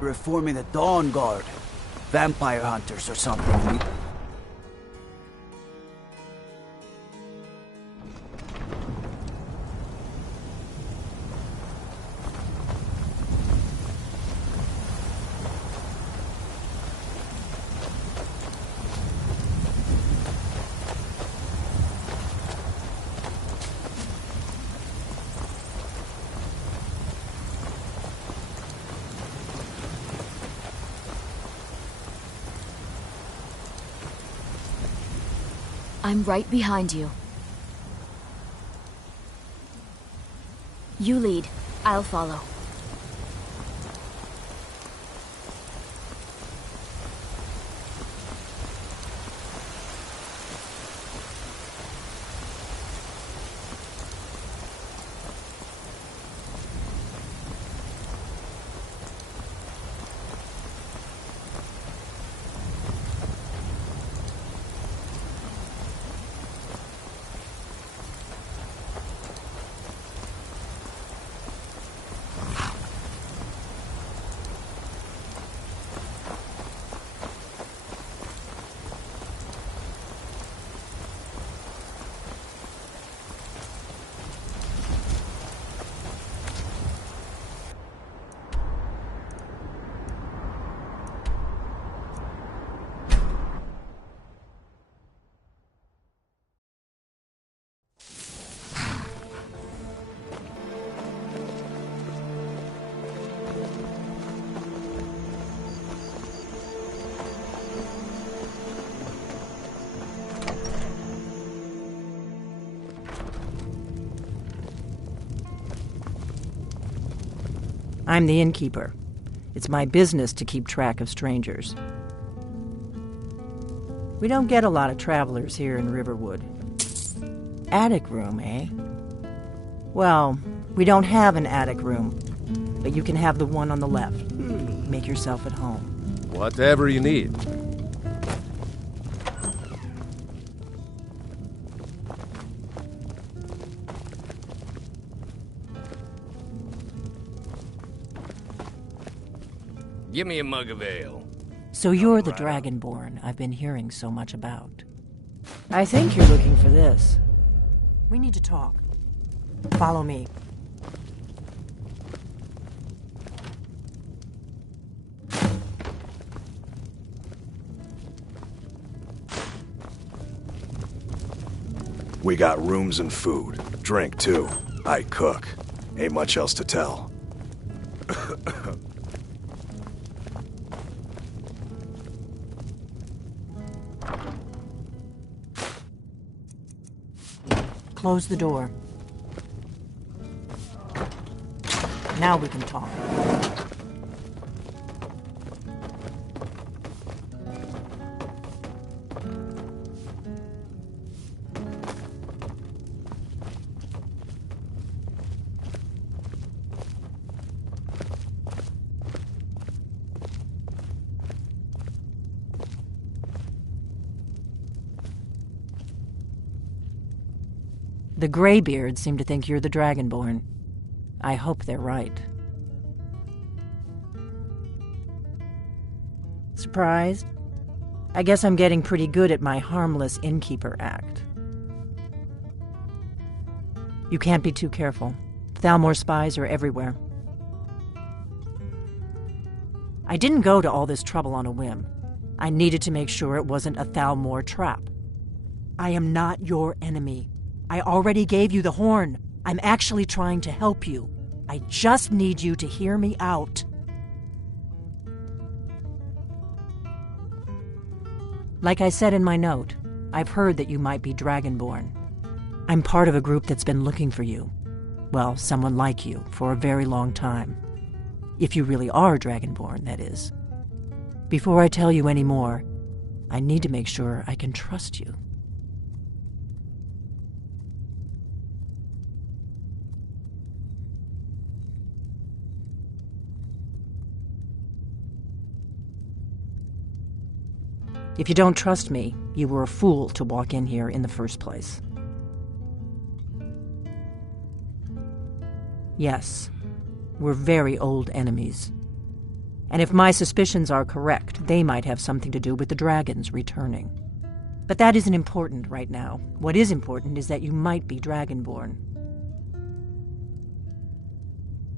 Reforming the Dawn Guard. Vampire hunters or something. I'm right behind you. You lead. I'll follow. I'm the innkeeper. It's my business to keep track of strangers. We don't get a lot of travelers here in Riverwood. Attic room, eh? Well, we don't have an attic room, but you can have the one on the left. Make yourself at home. Whatever you need. Give me a mug of ale. So you're the Dragonborn I've been hearing so much about. I think you're looking for this. We need to talk. Follow me. We got rooms and food. Drink, too. I cook. Ain't much else to tell. Close the door. Now we can talk. The Greybeards seem to think you're the Dragonborn. I hope they're right. Surprised? I guess I'm getting pretty good at my harmless innkeeper act. You can't be too careful. Thalmor spies are everywhere. I didn't go to all this trouble on a whim. I needed to make sure it wasn't a Thalmor trap. I am not your enemy. I already gave you the horn. I'm actually trying to help you. I just need you to hear me out. Like I said in my note, I've heard that you might be Dragonborn. I'm part of a group that's been looking for you. Well, someone like you, for a very long time. If you really are Dragonborn, that is. Before I tell you any more, I need to make sure I can trust you. If you don't trust me, you were a fool to walk in here in the first place. Yes, we're very old enemies. And if my suspicions are correct, they might have something to do with the dragons returning. But that isn't important right now. What is important is that you might be Dragonborn.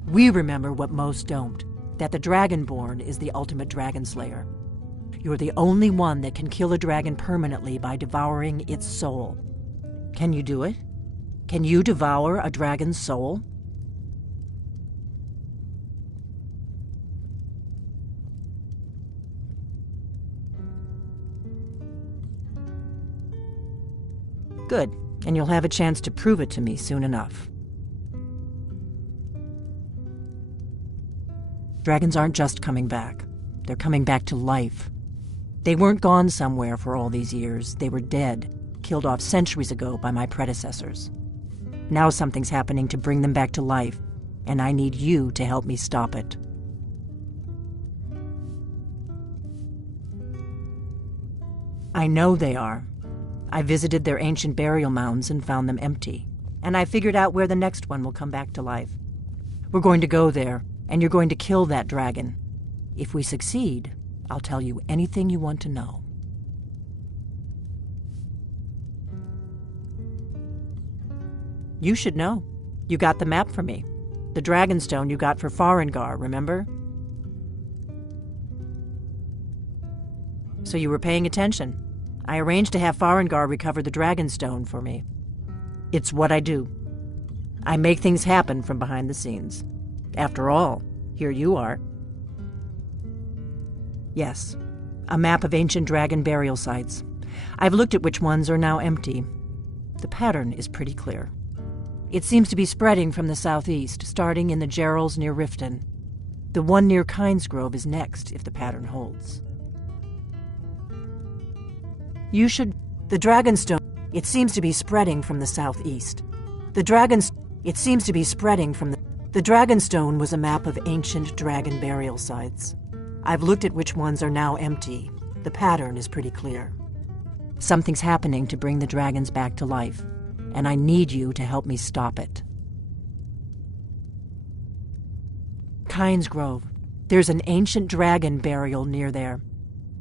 We remember what most don't, that the Dragonborn is the ultimate dragon slayer. You're the only one that can kill a dragon permanently by devouring its soul. Can you do it? Can you devour a dragon's soul? Good, and you'll have a chance to prove it to me soon enough. Dragons aren't just coming back. They're coming back to life. They weren't gone somewhere for all these years. They were dead, killed off centuries ago by my predecessors. Now something's happening to bring them back to life, and I need you to help me stop it. I know they are. I visited their ancient burial mounds and found them empty, and I figured out where the next one will come back to life. We're going to go there, and you're going to kill that dragon. If we succeed, I'll tell you anything you want to know. You should know. You got the map for me. The Dragonstone you got for Farengar, remember? So you were paying attention. I arranged to have Farengar recover the Dragonstone for me. It's what I do. I make things happen from behind the scenes. After all, here you are. Yes, a map of ancient dragon burial sites. I've looked at which ones are now empty. The pattern is pretty clear. It seems to be spreading from the southeast, starting in the Gerals near Riften. The one near Kynesgrove is next, if the pattern holds. You should... The Dragonstone... It seems to be spreading from the southeast. The Dragonstone was a map of ancient dragon burial sites. I've looked at which ones are now empty. The pattern is pretty clear. Something's happening to bring the dragons back to life, and I need you to help me stop it. Kynesgrove. There's an ancient dragon burial near there.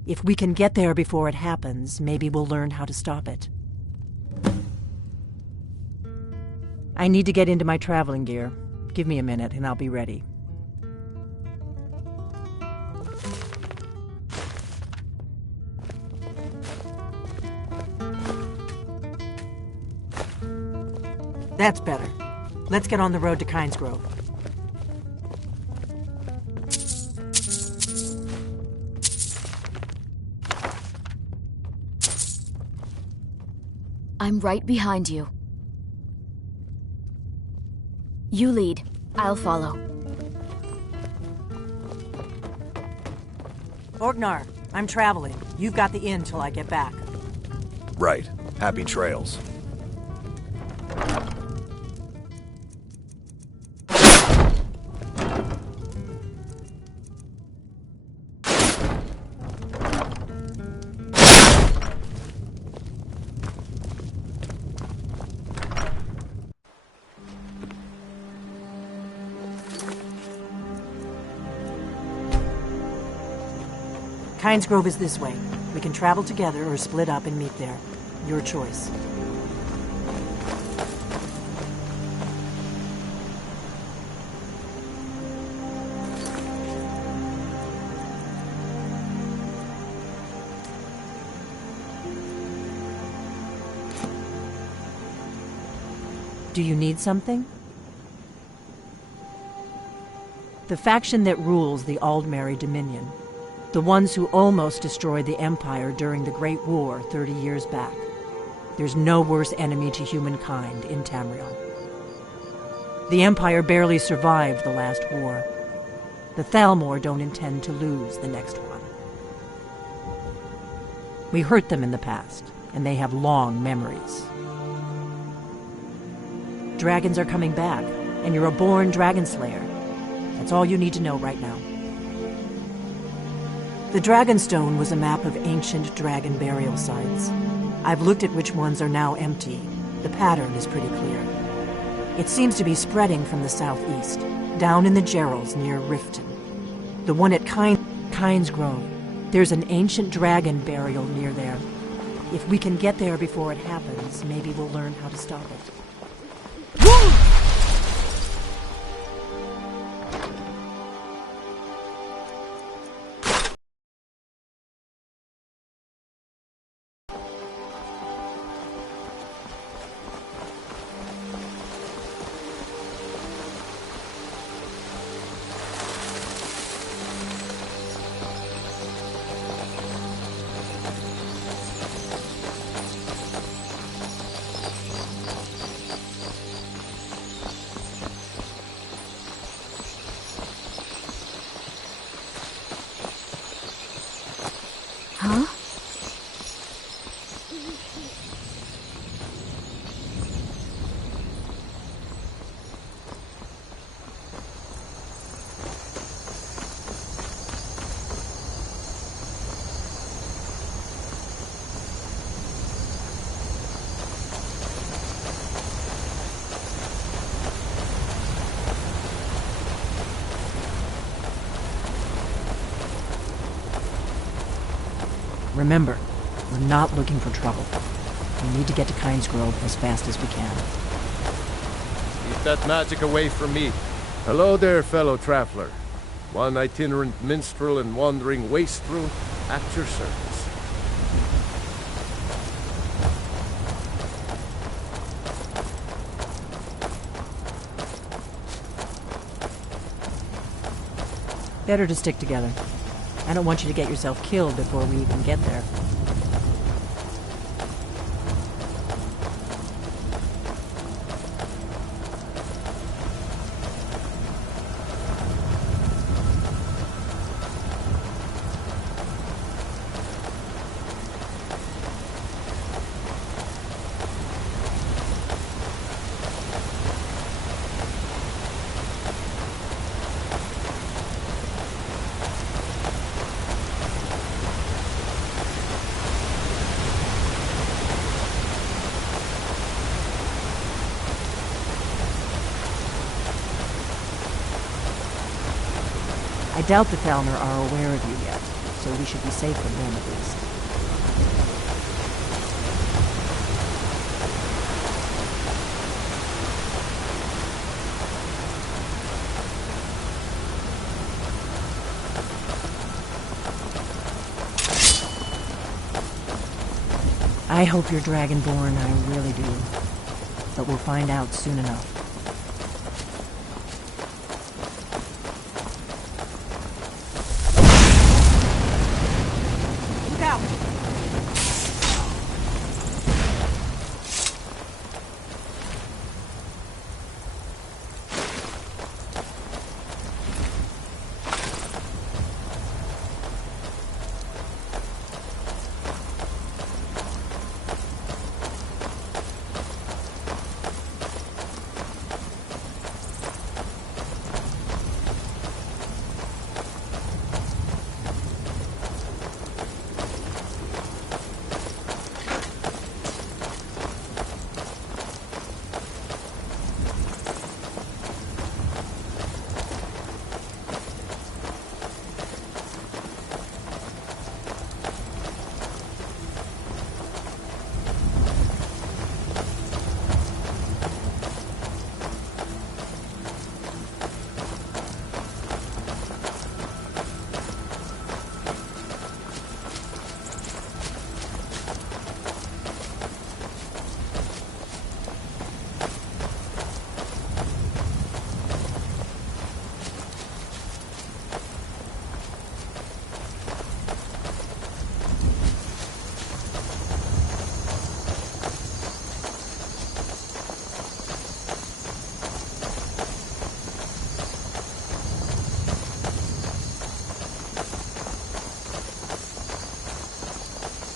If we can get there before it happens, maybe we'll learn how to stop it. I need to get into my traveling gear. Give me a minute and I'll be ready. That's better. Let's get on the road to Kynesgrove. I'm right behind you. You lead. I'll follow. Orgnar, I'm traveling. You've got the inn till I get back. Right. Happy trails. Kynesgrove is this way. We can travel together or split up and meet there. Your choice. Do you need something? The faction that rules the Aldmeri Dominion. The ones who almost destroyed the Empire during the Great War 30 years back. There's no worse enemy to humankind in Tamriel. The Empire barely survived the last war. The Thalmor don't intend to lose the next one. We hurt them in the past, and they have long memories. Dragons are coming back, and you're a born dragon slayer. That's all you need to know right now. The Dragonstone was a map of ancient dragon burial sites. I've looked at which ones are now empty. The pattern is pretty clear. It seems to be spreading from the southeast, down in the Gerals near Riften. The one at Kynes Grove. There's an ancient dragon burial near there. If we can get there before it happens, maybe we'll learn how to stop it. Huh? Remember, we're not looking for trouble. We need to get to Kynes Grove as fast as we can. Keep that magic away from me. Hello there, fellow traveler. One itinerant minstrel and wandering wastrel at your service. Better to stick together. I don't want you to get yourself killed before we even get there. I doubt the Thalner are aware of you yet, so we should be safe from them at least. I hope you're Dragonborn, I really do. But we'll find out soon enough.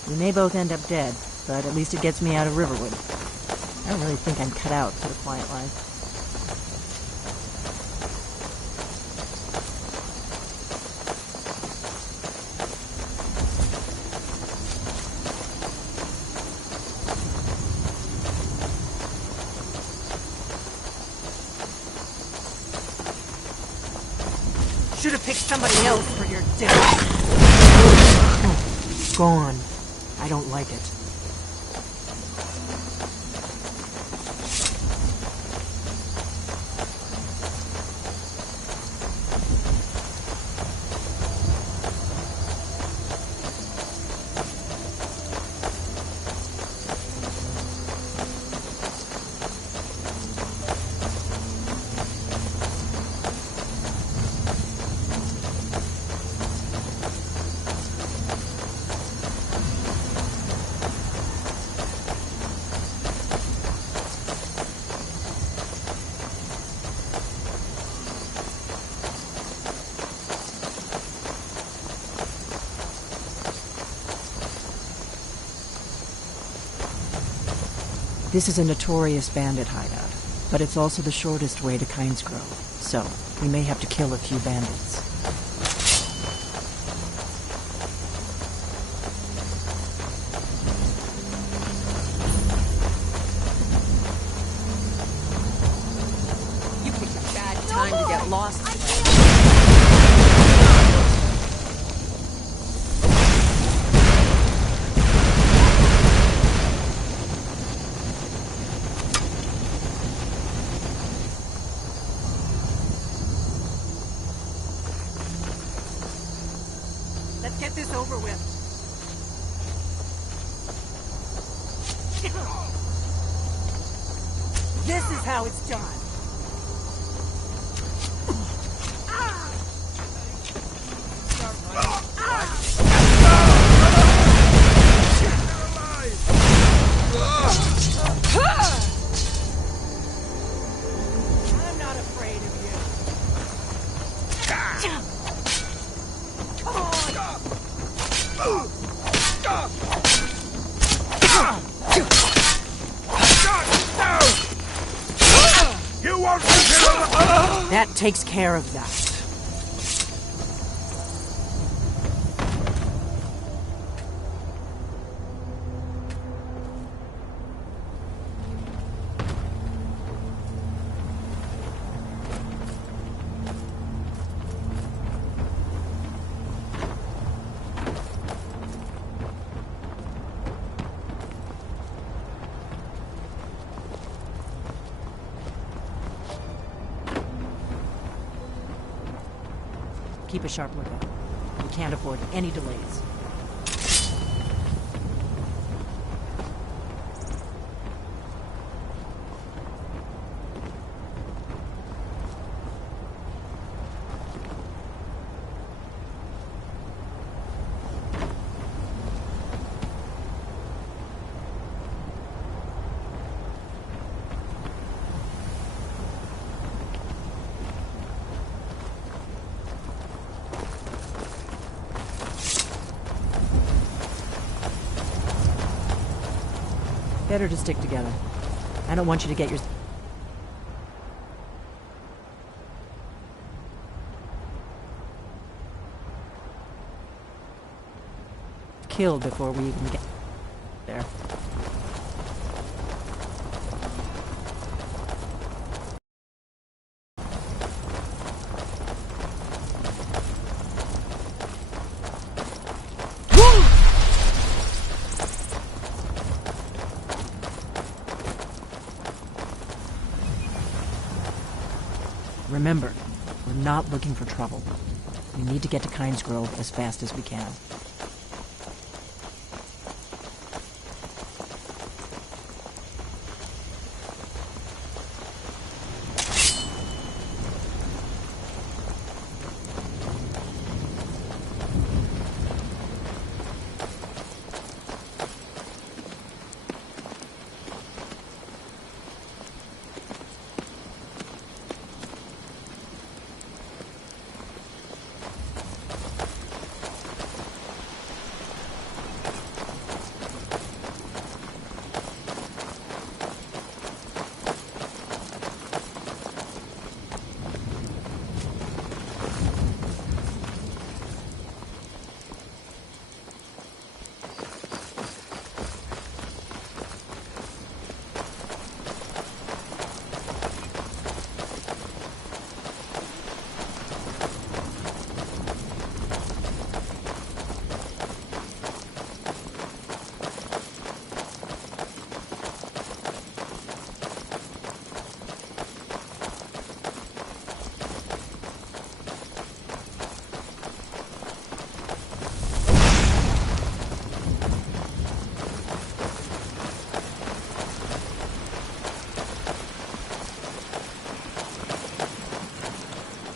We may both end up dead, but at least it gets me out of Riverwood. I don't really think I'm cut out for the quiet life. have picked somebody else for your dinner. Gone. I don't like it. This is a notorious bandit hideout, but it's also the shortest way to Kynesgrove, so we may have to kill a few bandits. You picked a bad time to get lost. Let's get this over with. This is how it's done. I'm not afraid of you. Come on! You won't That takes care of that. Keep a sharp lookout. We can't afford any delays. Better to stick together. I don't want you to get your... killed before we even get there. Remember, we're not looking for trouble. We need to get to Kynesgrove as fast as we can.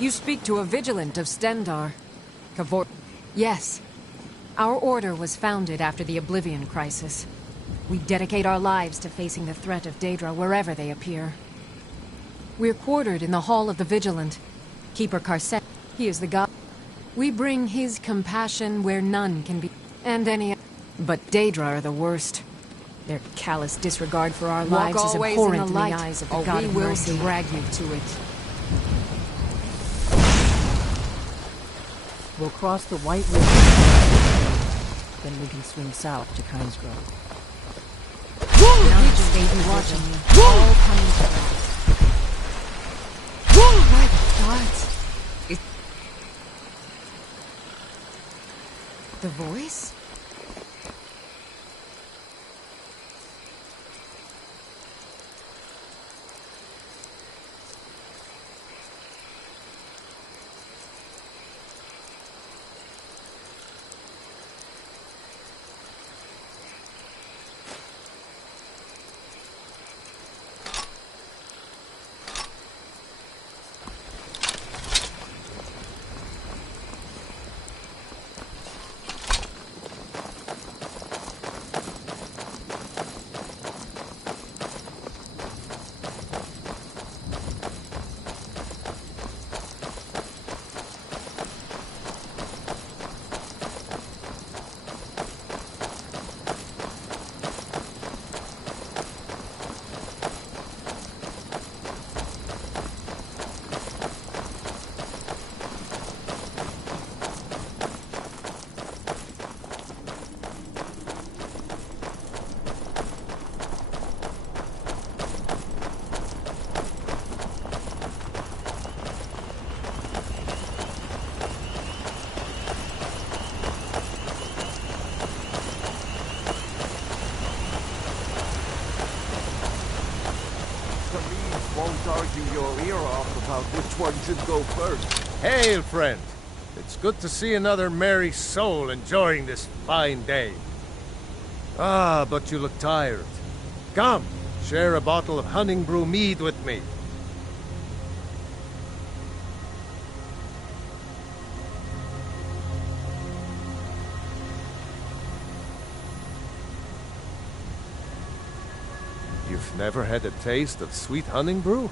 You speak to a vigilant of Stendar. Cavor... Yes. Our order was founded after the Oblivion Crisis. We dedicate our lives to facing the threat of Daedra wherever they appear. We're quartered in the Hall of the Vigilant. Keeper Carset, he is the god. We bring his compassion where none can be, and any... But Daedra are the worst. Their callous disregard for our lives is abhorrent in the eyes of the god of mercy. We will drag you to it. We'll cross the White River. Then we can swing south to Kynesgrove. None will they be watching you. All coming to us. My God. The voice? Won't argue your ear off about which one should go first. Hail, friend. It's good to see another merry soul enjoying this fine day. Ah, but you look tired. Come, share a bottle of Hunting Brew mead with me. You've never had a taste of sweet Hunting Brew?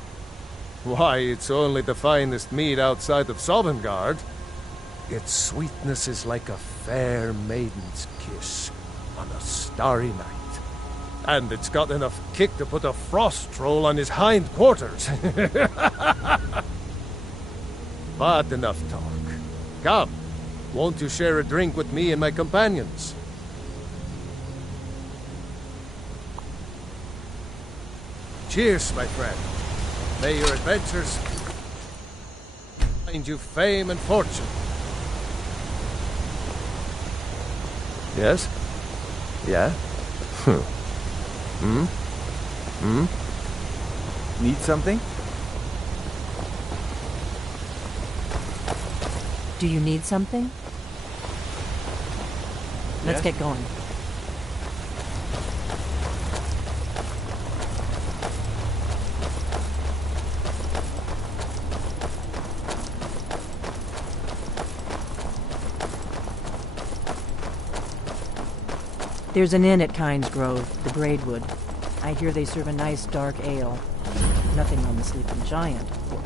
Why, it's only the finest mead outside of Sovngarde. Its sweetness is like a fair maiden's kiss on a starry night. And it's got enough kick to put a frost troll on his hind quarters. But enough talk. Come, won't you share a drink with me and my companions? Cheers, my friend. May your adventures find you fame and fortune. Yes? Yeah? Need something? Do you need something? Let's Yes? get going. There's an inn at Kynesgrove, the Braidwood. I hear they serve a nice dark ale. Nothing on the Sleeping Giant, of course.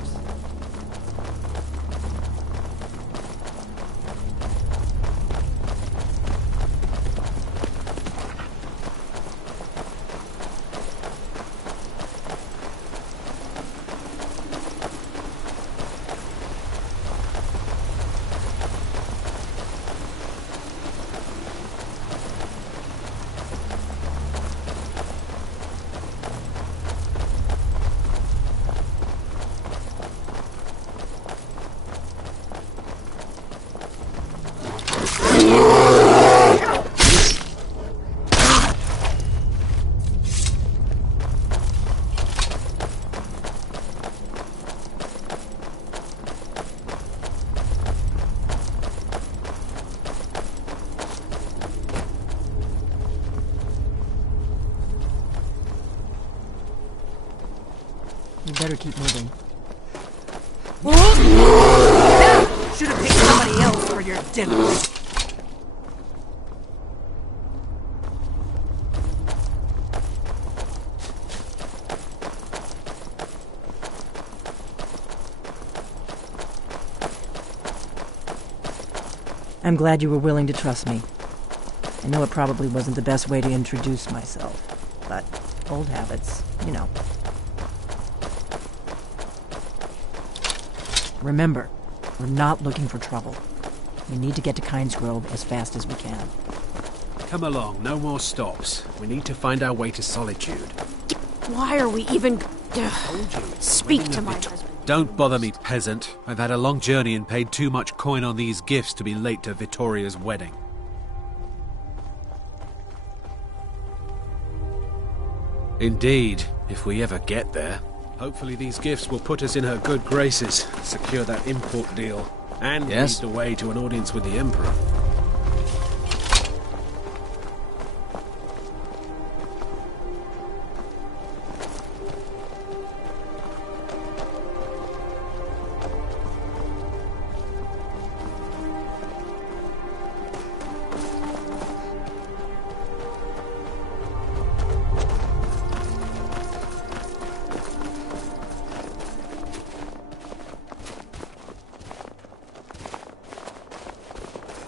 You better keep moving. Should have picked somebody else for your dinner. I'm glad you were willing to trust me. I know it probably wasn't the best way to introduce myself, but old habits, you know. Remember, we're not looking for trouble. We need to get to Kynes Grove as fast as we can. Come along, no more stops. We need to find our way to Solitude. Why are we even... Speak to my husband. Don't bother me, peasant. I've had a long journey and paid too much coin on these gifts to be late to Vittoria's wedding. Indeed, if we ever get there. Hopefully these gifts will put us in her good graces, secure that import deal, and lead the way to an audience with the Emperor.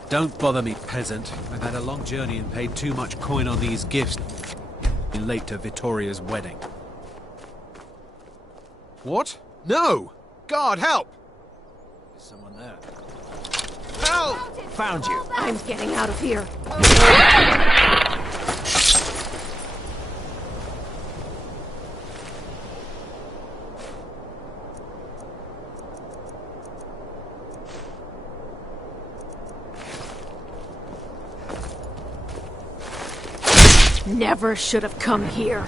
Don't bother me, peasant. I've had a long journey and paid too much coin on these gifts. Be late to Vittoria's wedding. What? No! God, help! Is someone there? Help! Found you. I'm getting out of here. Never should have come here.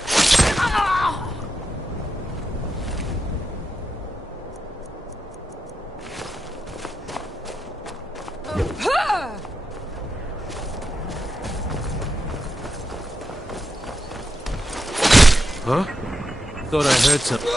Huh? Thought I heard something.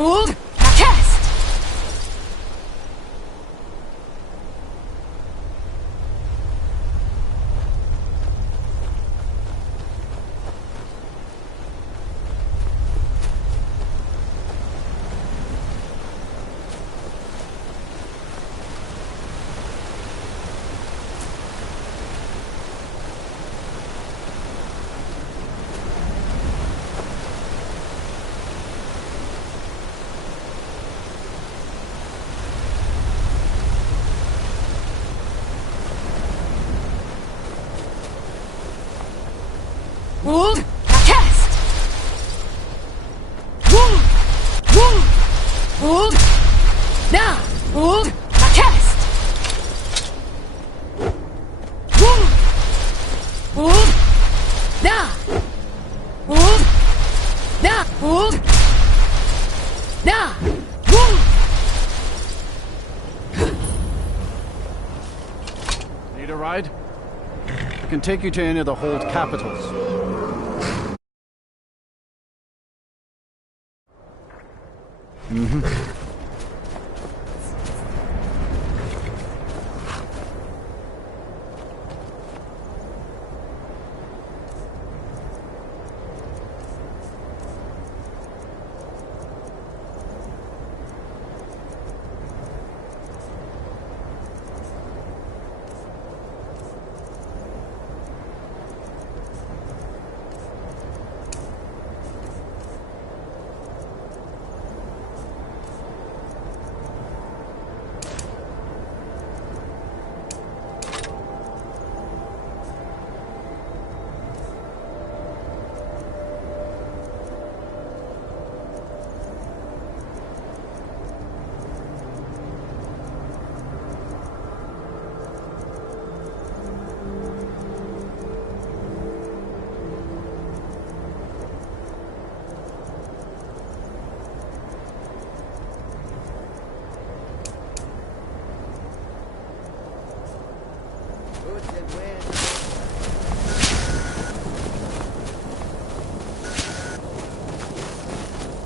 Hold! Cast! Wold! Cast! Wold! Wold! Wold! Now! Wold! Cast! Wold! Wold! Now! Wold! Now! Wold! Now! Wold! Need a ride? I can take you to any of the hold capitals.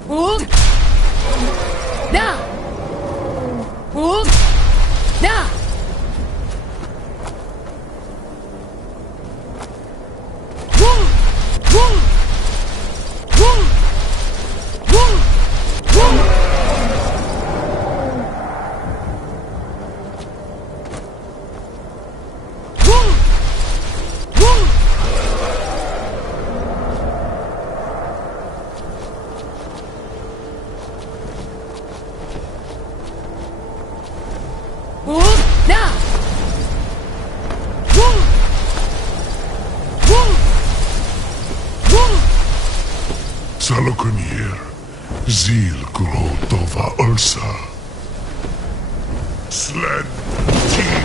Wold! Now! Wold! Now! Wold! Wold! Wold! Wold! Wold! Wold! Wold! Wold! Now! Wold! Wold! Wold! Salokunier, Zil Grotova Ursa. Sled Team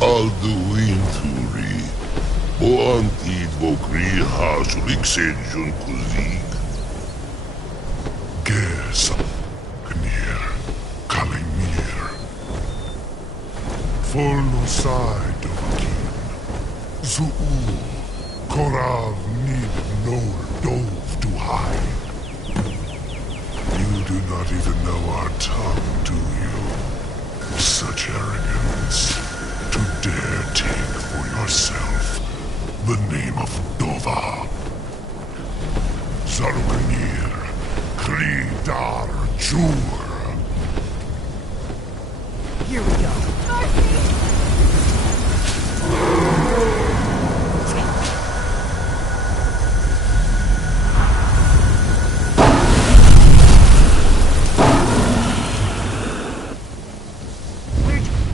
Alduinturi, o antid vokri hasulik senjun kuzik. Ges, Knier, Kalimir. Forlusai Dovakin, Zuu, Korav Nid Nor Dove to hide. You do not even know our tongue, do you? Such arrogance. To dare take for yourself the name of Dova. Zaruganir, Kridar Jur. Here we go.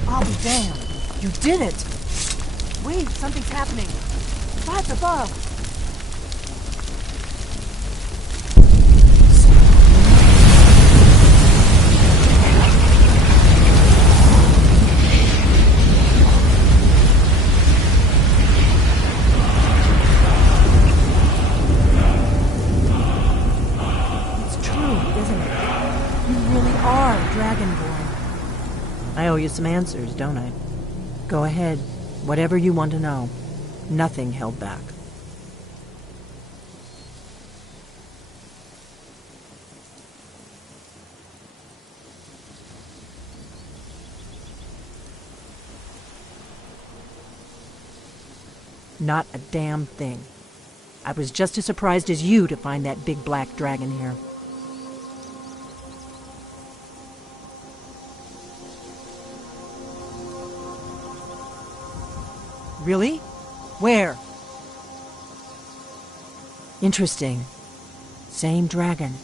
I'll be damned. You did it! Wait, something's happening. Right above. It's true, isn't it? You really are Dragonborn. I owe you some answers, don't I? Go ahead. Whatever you want to know. Nothing held back. Not a damn thing. I was just as surprised as you to find that big black dragon here. Really? Where? Interesting. Same dragon.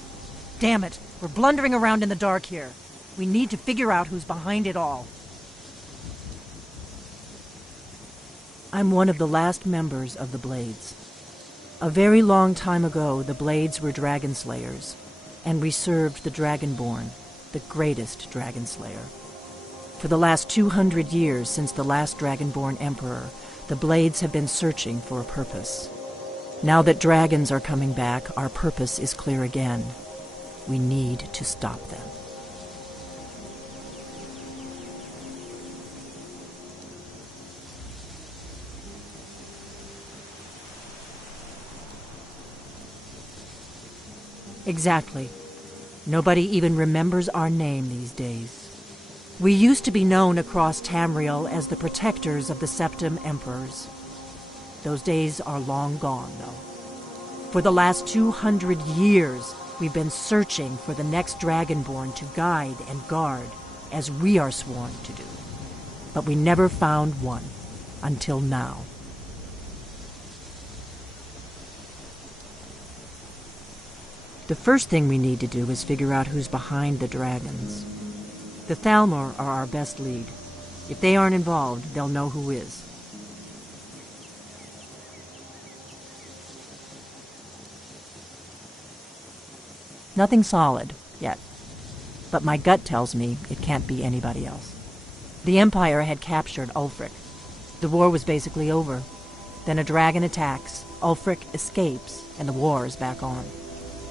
Damn it, we're blundering around in the dark here. We need to figure out who's behind it all. I'm one of the last members of the Blades. A very long time ago, the Blades were dragon slayers, and we served the Dragonborn, the greatest dragon slayer. For the last 200 years since the last Dragonborn Emperor, the Blades have been searching for a purpose. Now that dragons are coming back, our purpose is clear again. We need to stop them. Exactly. Nobody even remembers our name these days. We used to be known across Tamriel as the protectors of the Septim Emperors. Those days are long gone, though. For the last 200 years, we've been searching for the next Dragonborn to guide and guard, as we are sworn to do. But we never found one, until now. The first thing we need to do is figure out who's behind the dragons. The Thalmor are our best lead. If they aren't involved, they'll know who is. Nothing solid, yet. But my gut tells me it can't be anybody else. The Empire had captured Ulfric. The war was basically over. Then a dragon attacks, Ulfric escapes, and the war is back on.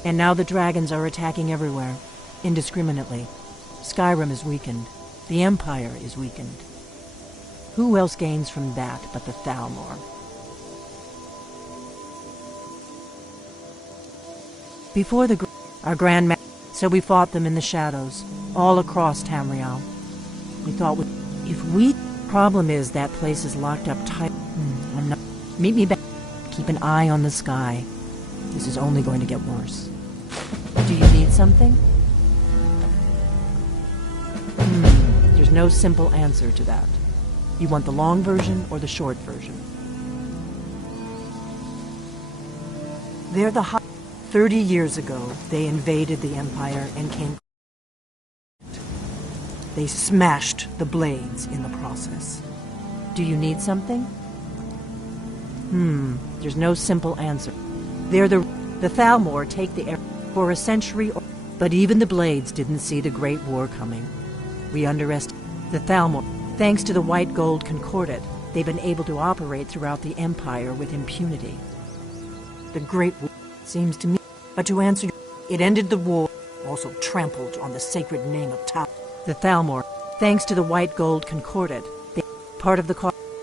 And now the dragons are attacking everywhere, indiscriminately. Skyrim is weakened. The Empire is weakened. Who else gains from that but the Thalmor? Before our Grand Master, so we fought them in the shadows, all across Tamriel. We thought problem is that place is locked up tight. Meet me back. Keep an eye on the sky. This is only going to get worse. Do you need something? There's no simple answer to that. You want the long version or the short version? They're the 30 years ago, they invaded the Empire and came. They smashed the Blades in the process. Do you need something? There's no simple answer. They're the Thalmor take the air for a century, but even the Blades didn't see the Great War coming. We underestimated the Thalmor. Thanks to the White Gold Concordat, they've been able to operate throughout the Empire with impunity. The Great War seems to me, but to answer, it ended the war, also trampled on the sacred name of Tal. The Thalmor, thanks to the White Gold Concordat, they part of the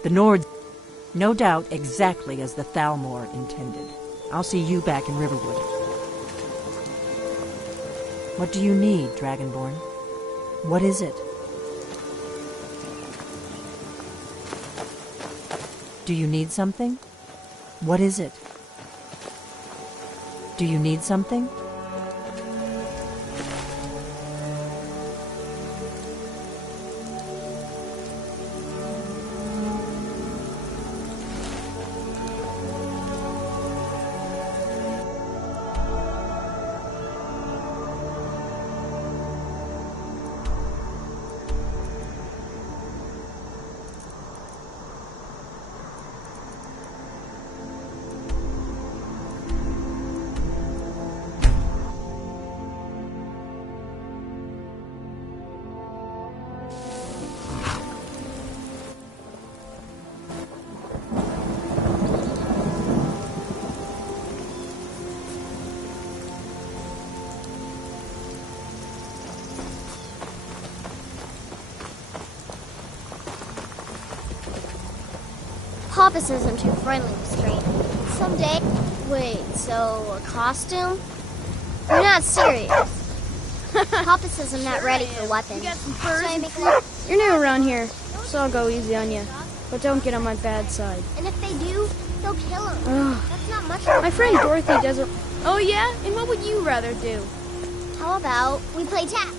Nords, no doubt exactly as the Thalmor intended. I'll see you back in Riverwood. What do you need, Dragonborn? What is it? Do you need something? What is it? Do you need something? Hoppus isn't too friendly with strangers. Someday... Wait, so a costume? You're not serious. Hoppus isn't that ready for weapons. You got some furs? You're new around here, so I'll go easy on you. But don't get on my bad side. And if they do, they'll kill him. That's not much of my friend Dorothy doesn't... Oh yeah? And what would you rather do? How about we play tag?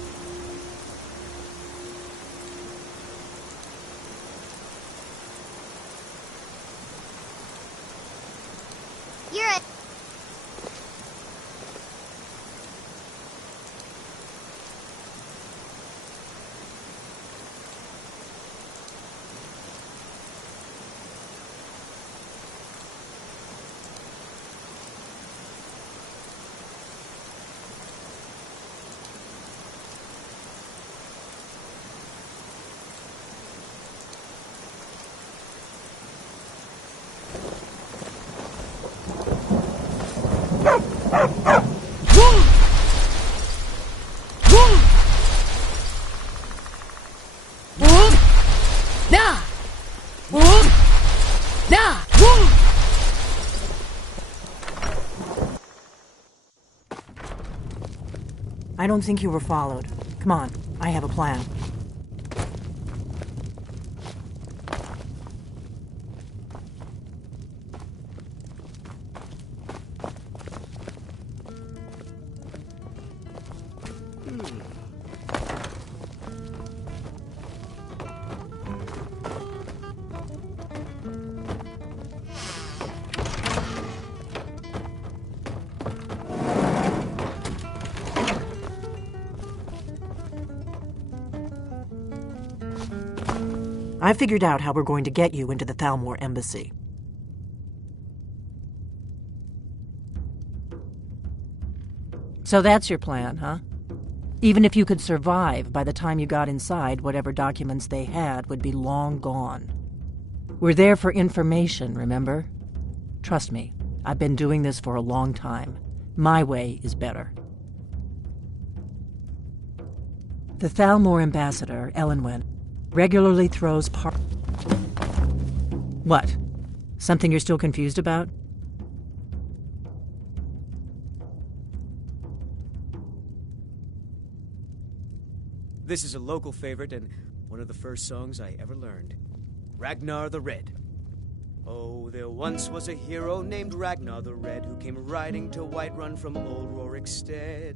I don't think you were followed. Come on, I have a plan. I figured out how we're going to get you into the Thalmor embassy. So that's your plan, huh? Even if you could survive, by the time you got inside, whatever documents they had would be long gone. We're there for information, remember? Trust me, I've been doing this for a long time. My way is better. The Thalmor ambassador, Elenwen, regularly throws What? Something you're still confused about? This is a local favorite and one of the first songs I ever learned. Ragnar the Red. Oh, there once was a hero named Ragnar the Red who came riding to Whiterun from old Rorikstead.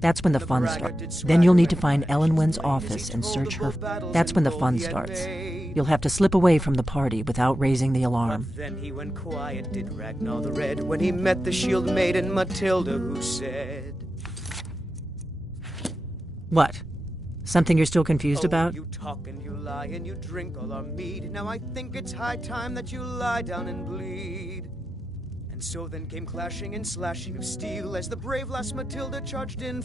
That's when the fun starts. Then you'll need to find Elenwen's office and search her. That's when the fun starts. You'll have to slip away from the party without raising the alarm. But then he went quiet, did Ragnar the Red, when he met the shield maiden Matilda, who said... What? Something you're still confused about? You talk and you lie and you drink all our mead. Now I think it's high time that you lie down and bleed. And so then came clashing and slashing of steel as the brave lass Matilda charged in.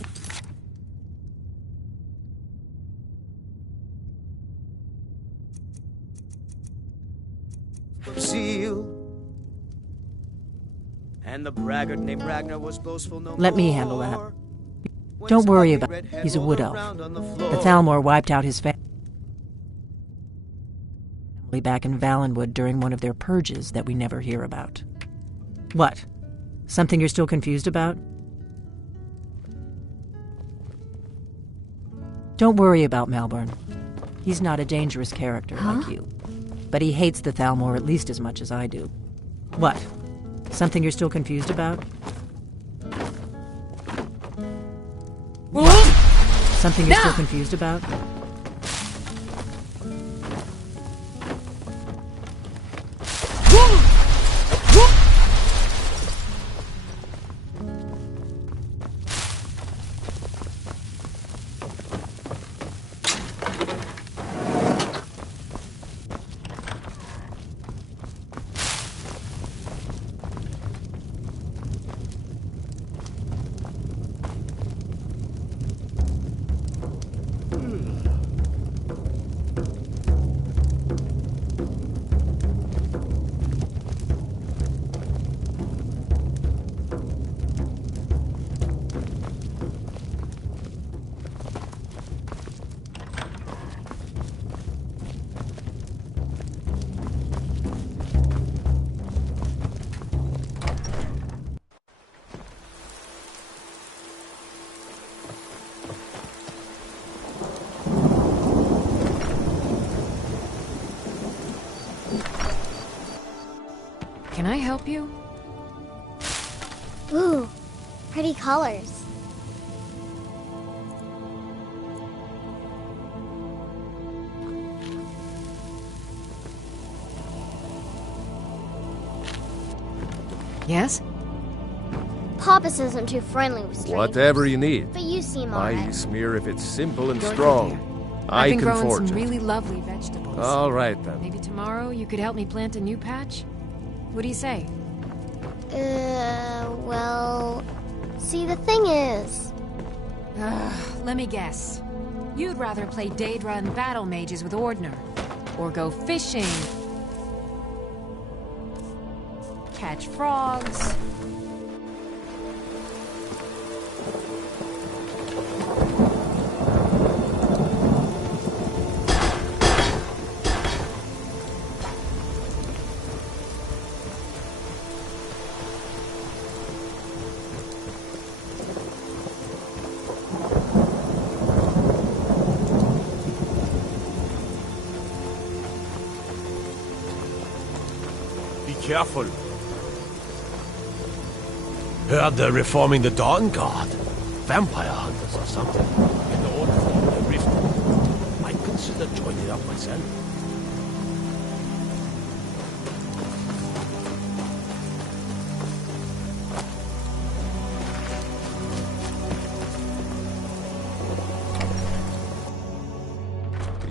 Seal. And the braggart named Ragnar was boastful no more. Let me handle that. Don't worry about it. He's a wood elf. The Thalmor wiped out his family back in Valenwood during one of their purges that we never hear about. What? Something you're still confused about? Don't worry about Malborn. He's not a dangerous character like you. But he hates the Thalmor at least as much as I do. What? Something you're still confused about? What? Something you're still confused about? Can I help you? Ooh, pretty colors. Yes? Papas isn't too friendly with strangers. Whatever you need. But you seem My alright. smear if it's simple and Good strong. idea. I I've been can growing forge some it. really lovely vegetables. All right then. Maybe tomorrow you could help me plant a new patch? What do you say? Well... See, the thing is... Let me guess. You'd rather play Daedra and battle mages with Ordner. Or go fishing. Catch frogs. careful. Heard they're reforming the Dawn Guard. Vampire hunters or something. In the old form of the Rift. Might consider joining up myself.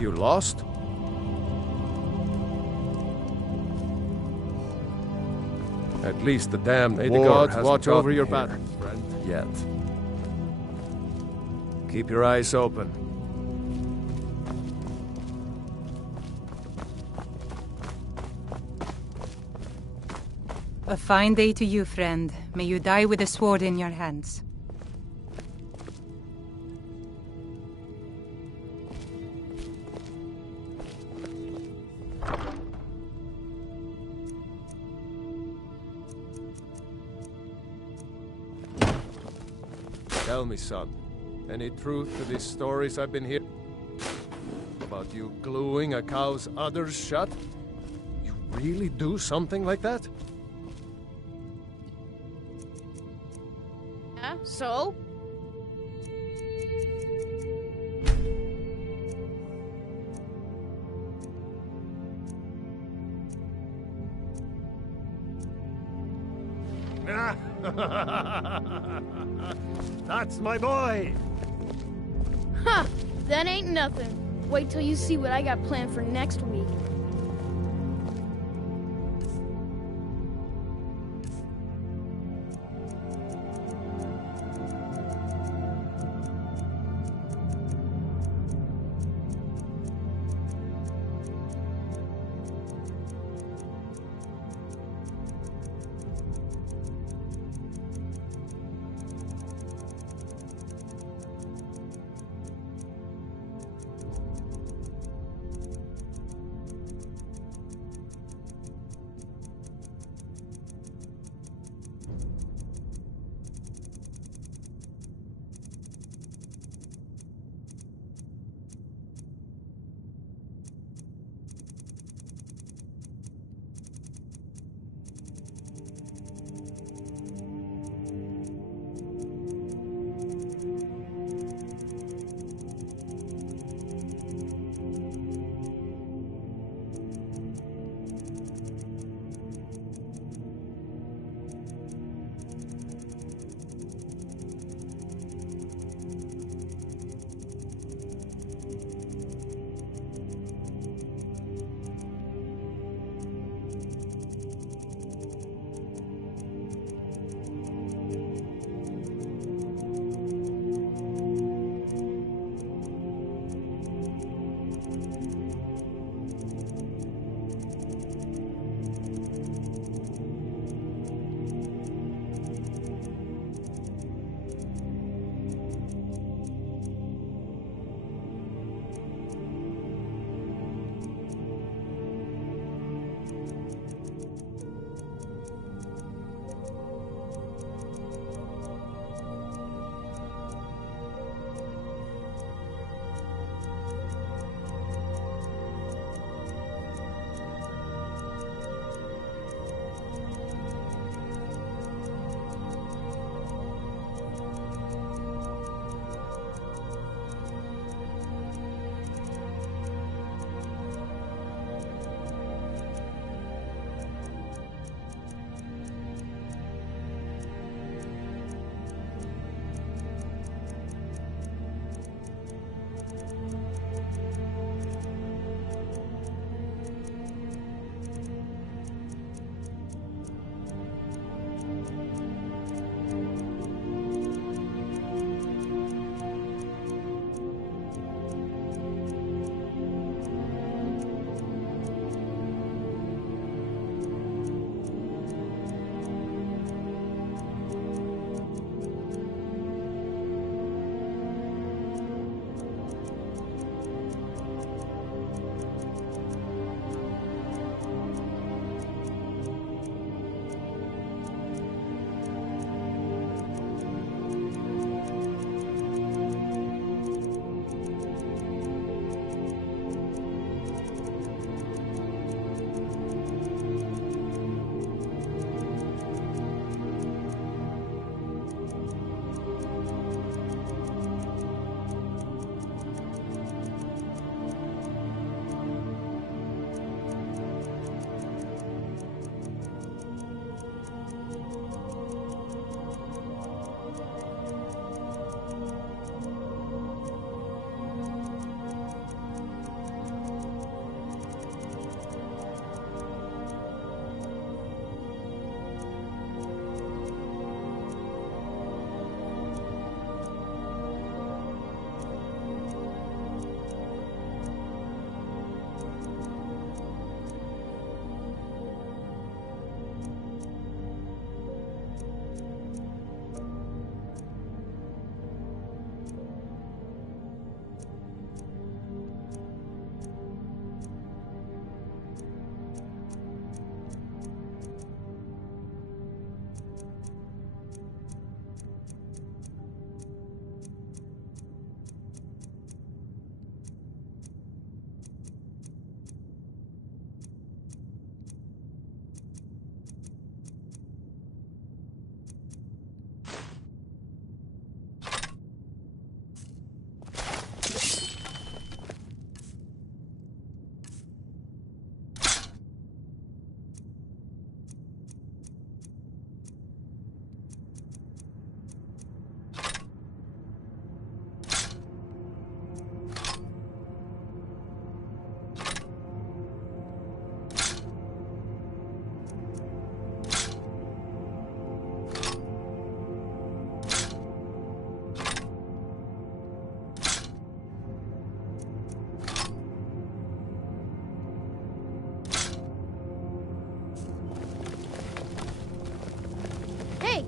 You lost? At least the damned May the gods watch over your battle, friend. Yet. Keep your eyes open. A fine day to you, friend. May you die with a sword in your hands. Tell me, son, any truth to these stories I've been hearing? About you gluing a cow's udders shut? You really do something like that? Yeah, so? That's my boy! Ha! That ain't nothing. Wait till you see what I got planned for next week.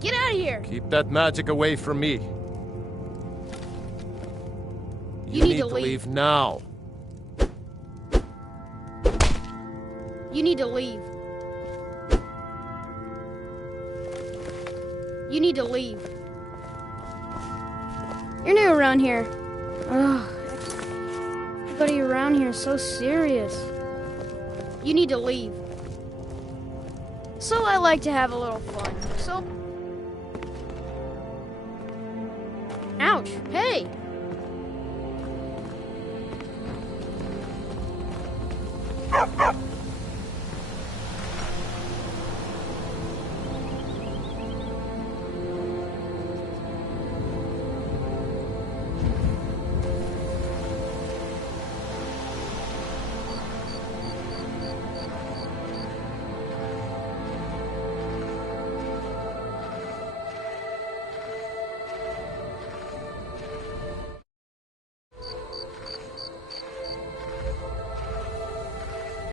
get out of here! Keep that magic away from me. You need to leave now. You need to leave. You need to leave. You're new around here. Ugh. Everybody around here is so serious. You need to leave. So I like to have a little fun. So... Ouch. Hey!